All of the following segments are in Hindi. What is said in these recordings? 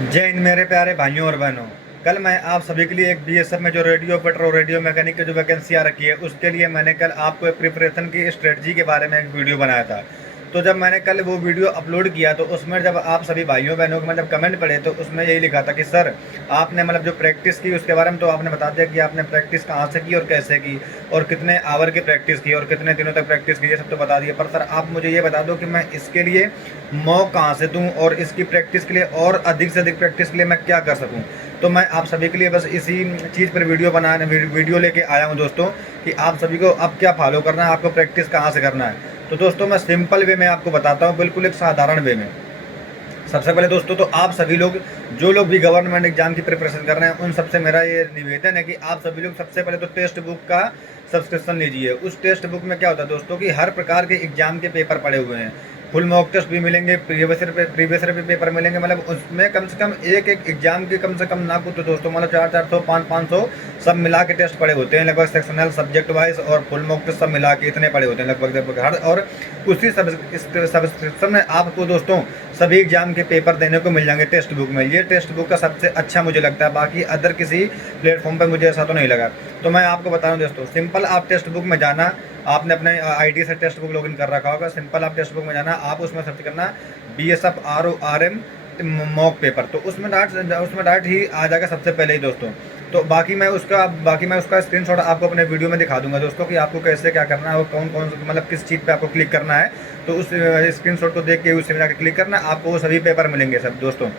जय हिंद मेरे प्यारे भाइयों और बहनों। कल मैं आप सभी के लिए एक बीएसएफ में जो रेडियो ऑपरेटर और रेडियो मैकेनिक की जो वैकेंसी आ रखी है उसके लिए मैंने कल आपको एक प्रिपरेशन की स्ट्रेटजी के बारे में एक वीडियो बनाया था। तो जब मैंने कल वो वीडियो अपलोड किया तो उसमें जब आप सभी भाइयों बहनों के मतलब कमेंट पढ़े तो उसमें यही लिखा था कि सर आपने मतलब जो प्रैक्टिस की उसके बारे में तो आपने बता दिया कि आपने प्रैक्टिस कहाँ से की और कैसे की और कितने आवर की प्रैक्टिस की और कितने दिनों तक प्रैक्टिस की, ये सब तो बता दिया। पर सर आप मुझे ये बता दो कि मैं इसके लिए मौका कहाँ से दूँ और इसकी प्रैक्टिस के लिए और अधिक से अधिक प्रैक्टिस के लिए मैं क्या कर सकूँ। तो मैं आप सभी के लिए बस इसी चीज़ पर वीडियो लेके आया हूँ दोस्तों कि आप सभी को अब क्या फॉलो करना है, आपको प्रैक्टिस कहाँ से करना है। तो दोस्तों मैं सिंपल वे में आपको बताता हूँ, बिल्कुल एक साधारण वे में। सबसे पहले दोस्तों तो आप सभी लोग जो लोग भी गवर्नमेंट एग्जाम की प्रिपरेशन कर रहे हैं उन सबसे मेरा ये निवेदन है कि आप सभी लोग सबसे पहले तो टेस्ट बुक का सब्सक्रिप्शन लीजिए। उस टेस्ट बुक में क्या होता है दोस्तों कि हर प्रकार के एग्जाम के पेपर पड़े हुए हैं, फुल मॉक टेस्ट भी मिलेंगे, प्रीवियस ईयर पेपर मिलेंगे। मतलब उसमें कम से कम एक एक एग्जाम के कम से कम ना कुछ तो दोस्तों मतलब 400 500 सब मिला के टेस्ट पड़े होते हैं लगभग, सेक्शनल सब्जेक्ट वाइज और फुल मॉक टेस्ट सब मिला के इतने पड़े होते हैं लगभग हर। और उसी सब्सक्रिप्शन में आपको दोस्तों सभी एग्जाम के पेपर देने को मिल जाएंगे टेक्स्ट बुक में। ये टेक्स्ट बुक का सबसे अच्छा मुझे लगता है, बाकी अदर किसी प्लेटफॉर्म पर मुझे ऐसा तो नहीं लगा। तो मैं आपको बता रहा हूँ दोस्तों, सिंपल आप टेक्स्ट बुक में जाना, आपने अपने आईडी से टेक्स्ट बुक लॉगिन कर रखा होगा। सिंपल आप टेक्स्ट बुक में जाना, आप उसमें सर्च करना BSF RORM मॉक पेपर, तो उसमें डायरेक्ट ही आ जाएगा सबसे पहले ही दोस्तों। तो बाकी मैं उसका स्क्रीनशॉट आपको अपने वीडियो में दिखा दूंगा दोस्तों कि आपको कैसे क्या करना है और कौन कौन मतलब किस चीज़ पे आपको क्लिक करना है। तो उस स्क्रीनशॉट को देख के उस जाकर क्लिक करना, आपको वो सभी पेपर मिलेंगे सब दोस्तों।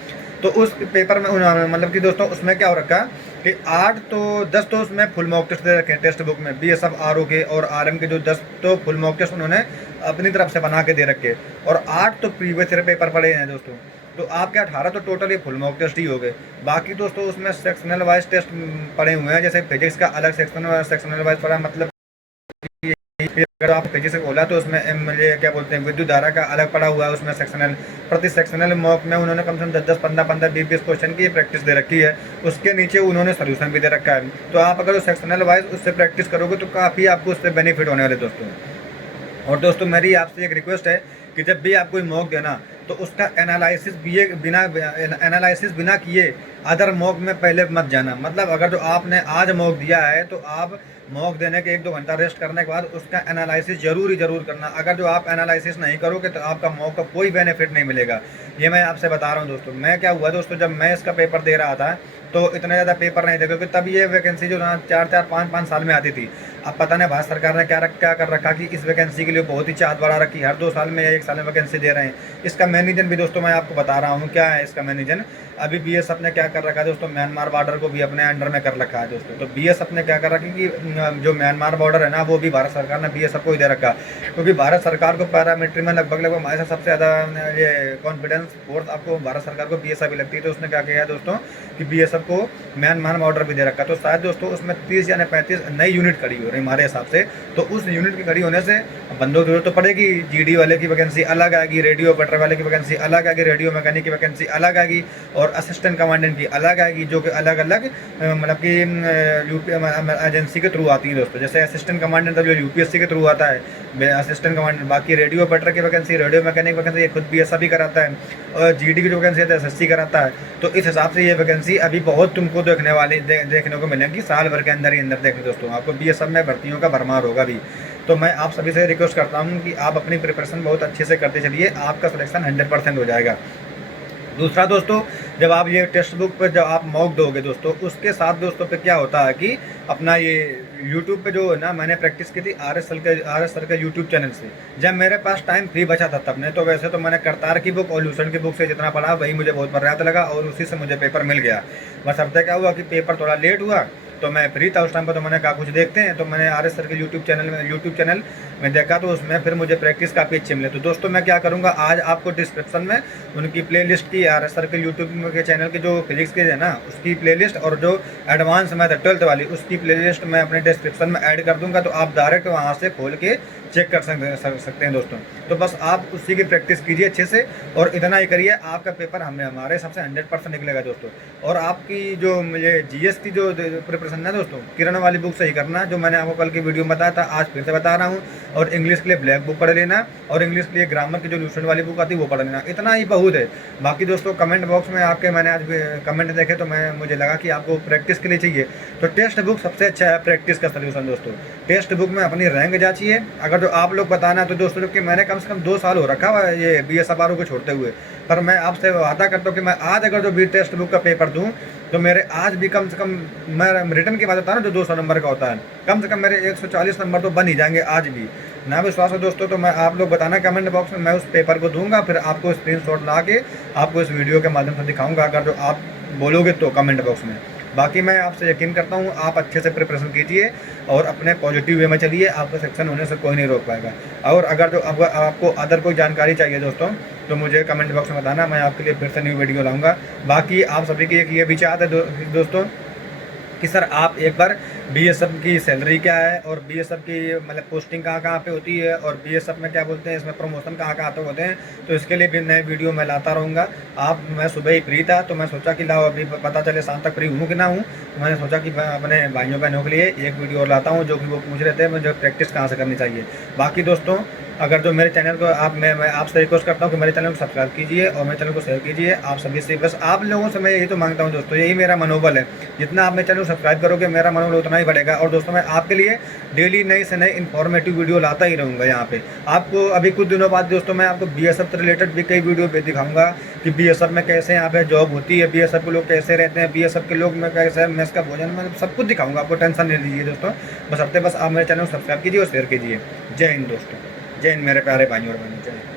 तो उस पेपर में मतलब कि दोस्तों उसमें क्या हो रखा कि 8 तो 10 तो उसमें फुल मॉक टेस्ट दे रखे हैं टेक्स्ट बुक में। BSF RO के और RM के जो 10 तो फुल मॉक टेस्ट उन्होंने अपनी तरफ से बना के दे रखे और 8 तो प्रीवियस ईयर पेपर पड़े हैं दोस्तों। तो आपके 18 तो टोटल ये फुल मॉक टेस्ट ही हो गए। बाकी दोस्तों उसमें सेक्शनल वाइज टेस्ट पड़े हुए हैं, जैसे फिजिक्स का अलग सेक्शनल वाइज पड़ा, मतलब फिर अगर आप फिजिक्स से खोला तो उसमें ये क्या बोलते हैं विद्युत धारा का अलग पड़ा हुआ है, उसमें सेक्शनल प्रति सेक्शनल मॉक में उन्होंने कम से कम 10 15 20 क्वेश्चन की प्रैक्टिस दे रखी है। उसके नीचे उन्होंने सोल्यूशन भी दे रखा है। तो आप अगर सेक्शनल वाइज उससे प्रैक्टिस करोगे तो काफ़ी आपको उससे बेनिफिट होने वाले दोस्तों। और दोस्तों मेरी आपसे एक रिक्वेस्ट है कि जब भी आप कोई मॉक देना तो उसका एनालिसिस बिना किए अदर मॉक में पहले मत जाना। मतलब अगर जो आपने आज मॉक दिया है तो आप मॉक देने के 1-2 घंटा रेस्ट करने के बाद उसका एनालिसिस जरूर करना। अगर जो आप एनालिसिस नहीं करोगे तो आपका मॉक का कोई बेनिफिट नहीं मिलेगा, ये मैं आपसे बता रहा हूँ दोस्तों। मैं क्या हुआ दोस्तों, जब मैं इसका पेपर दे रहा था तो इतने ज़्यादा पेपर नहीं थे क्योंकि तब ये वैकेंसी जो 4-4 5-5 साल में आती थी। अब पता नहीं भारत सरकार ने क्या कर रखा कि इस वैकेंसी के लिए बहुत ही चाहत बढ़ा रखी, हर 2 साल में या 1 साल में वैकेंसी दे रहे हैं। इसका मेन रीजन भी दोस्तों मैं आपको बता रहा हूँ क्या है इसका मेन रीजन। अभी BSF ने क्या कर रखा है दोस्तों, म्यांमार बॉर्डर को भी अपने अंडर में कर रखा है दोस्तों। तो BSF ने क्या कर रखा है कि जो म्यांमार बॉर्डर है ना वो भी भारत सरकार ने BSF को ही दे रखा है, क्योंकि भारत सरकार को पैरामिलिट्री में लगभग हमारे साथ सबसे ज़्यादा ये कॉन्फिडेंस फोर्स आपको भारत सरकार को BSF ही लगती है। तो उसने क्या किया है दोस्तों कि BSF को म्यांमार बॉर्डर भी दे रखा है। तो शायद दोस्तों उसमें 30 या 35 नई यूनिट खड़ी हो रही है हमारे हिसाब से। तो उस यूनिट की खड़ी होने से बंदों की जरूरत तो पड़ेगी, GD वाले की वैकेंसी अलग आएगी, रेडियो ऑपरेटर वाले की वैकेंसी अलग आएगी, रेडियो मैकेनिक की वैकेंसी अलग आएगी और असिस्टेंट कमांडेंट की अलग आएगी, जो कि अलग अलग मतलब कि यूपी एजेंसी के थ्रू आती है दोस्तों। जैसे असिस्टेंट कमांडेंट जो UPSC के थ्रू आता है असिस्टेंट कमांडेंट, बाकी रेडियो ऑपरेटर की वैकेंसी, रेडियो मैकेनिक वैकेंसी खुद BSF भी कराता है और GD की जो वैकेंसी है SSC कराता है। तो इस हिसाब से ये वैकेंसी अभी बहुत तुमको देखने को मिलेंगी साल भर के अंदर ही अंदर। देखने दोस्तों आपको BSF में भर्तियों का भरमार होगा भी। तो मैं आप सभी से रिक्वेस्ट करता हूँ कि आप अपनी प्रिपरेशन बहुत अच्छे से करते चलिए, आपका सिलेक्शन 100% हो जाएगा। दूसरा दोस्तों, जब आप ये टेक्स्ट बुक पर जब आप मॉक दोगे दोस्तों, उसके साथ दोस्तों पे क्या होता है कि अपना ये यूट्यूब पे जो है ना मैंने प्रैक्टिस की थी RS सर के यूट्यूब चैनल से। जब मेरे पास टाइम फ्री बचा था तब ने तो वैसे तो मैंने करतार की बुक और लूसन की बुक से जितना पढ़ा वही मुझे बहुत पर्याप्त लगा और उसी से मुझे पेपर मिल गया। बस अब तक क्या हुआ कि पेपर थोड़ा लेट हुआ तो मैं फ्री था उस टाइम पर, तो मैंने कहा कुछ देखते हैं। तो मैंने RS सर के यूट्यूब चैनल में देखा तो उसमें फिर मुझे प्रैक्टिस काफ़ी अच्छे मिले। तो दोस्तों मैं क्या करूँगा, आज आपको डिस्क्रिप्शन में उनकी प्लेलिस्ट की RS सर के यूट्यूब के चैनल की जो फिजिक्स के है ना उसकी प्लेलिस्ट और जो एडवांस मैथ 12th वाली उसकी प्लेलिस्ट मैं अपने डिस्क्रिप्शन में ऐड कर दूँगा। तो आप डायरेक्ट वहाँ से खोल के चेक कर सकते हैं दोस्तों। तो बस आप उसी की प्रैक्टिस कीजिए अच्छे से और इतना ही करिए, आपका पेपर हमारे हिसाब से 100% निकलेगा दोस्तों। और आपकी जो मुझे जीएस की जो प्रिपरेशन है दोस्तों, किरण वाली बुक से ही करना, जो मैंने आपको कल की वीडियो में बताया था, आज फिर से बता रहा हूँ। और इंग्लिश के लिए ब्लैक बुक पढ़ लेना, और इंग्लिश के लिए ग्रामर की जो ल्यूसेंट वाली बुक आती है वो पढ़ लेना, इतना ही बहुत है। बाकी दोस्तों कमेंट बॉक्स में आपके मैंने आज कमेंट देखे तो मुझे लगा कि आपको प्रैक्टिस के लिए चाहिए, तो टेस्ट बुक सबसे अच्छा है प्रैक्टिस का सलूशन दोस्तों। टेस्ट बुक में अपनी रैंक जांचिए। अगर जो आप लोग बताना तो दोस्तों, कि मैंने कम से कम 2 साल हो रखा हुआ है ये BSFRO को छोड़ते हुए, पर मैं आपसे वादा करता हूँ कि मैं आज अगर जो भी टेस्ट बुक का पेपर दूँ तो मेरे आज भी कम से कम, मैं रिटर्न की बात होता है ना, जो 200 नंबर का होता है, कम से कम मेरे 140 नंबर तो बन ही जाएंगे आज भी। ना विश्वास हो दोस्तों तो मैं आप लोग बताना कमेंट बॉक्स में, मैं उस पेपर को दूंगा, फिर आपको स्क्रीनशॉट ला के आपको इस वीडियो के माध्यम से दिखाऊंगा, अगर जो आप बोलोगे तो कमेंट बॉक्स में। बाकी मैं आपसे यकीन करता हूँ आप अच्छे से प्रिपरेशन कीजिए और अपने पॉजिटिव वे में चलिए, आपका सिलेक्शन होने से कोई नहीं रोक पाएगा। और अगर जो आपको अदर कोई जानकारी चाहिए दोस्तों तो मुझे कमेंट बॉक्स में बताना, मैं आपके लिए फिर से न्यू वीडियो लाऊंगा। बाकी आप सभी की एक ये भी चाहत है दोस्तों कि सर आप एक बार BSF की सैलरी क्या है, और BSF की मतलब पोस्टिंग कहाँ कहाँ पे होती है, और BSF में क्या बोलते हैं, इसमें प्रमोशन कहाँ कहाँ पे होते हैं, तो इसके लिए भी नए वीडियो मैं लाता रहूँगा। मैं सुबह ही फ्री था तो मैं सोचा कि लाओ अभी पता चले शाम तक फ्री हूँ कि ना हूँ, तो मैंने सोचा कि मैं अपने भाइयों बहनों के लिए एक वीडियो और लाता हूँ, जो कि वो पूछ रहे थे मुझे प्रैक्टिस कहाँ से करनी चाहिए। बाकी दोस्तों अगर जो मेरे चैनल को मैं आपसे रिक्वेस्ट करता हूँ कि मेरे चैनल को सब्सक्राइब कीजिए और मेरे चैनल को शेयर कीजिए। आप सभी से बस आप लोगों से मैं यही तो मांगता हूँ दोस्तों, यही मेरा मनोबल है। जितना आप मेरे चैनल को सब्सक्राइब करोगे मेरा मनोबल उतना ही बढ़ेगा। और दोस्तों मैं आपके लिए डेली नई से नई इन्फॉर्मेटिव वीडियो लाता ही रहूँगा यहाँ पे। आपको अभी कुछ दिनों बाद दोस्तों मैं आपको BSF से रिलेटेड भी कई वीडियो दिखाऊंगा कि BSF में कैसे यहाँ पे जॉब होती है, BSF के लोग कैसे रहते हैं, BSF के लोग में कैसे मेस का भोजन, मैं सब कुछ दिखाऊंगा, आपको टेंशन नहीं लीजिए दोस्तों। बस आप मेरे चैनल को सब्सक्राइब कीजिए और शेयर कीजिए। जय हिंद दोस्तों, जय हिंद मेरे प्यारे भाइयों और बहनों, जय हिंद।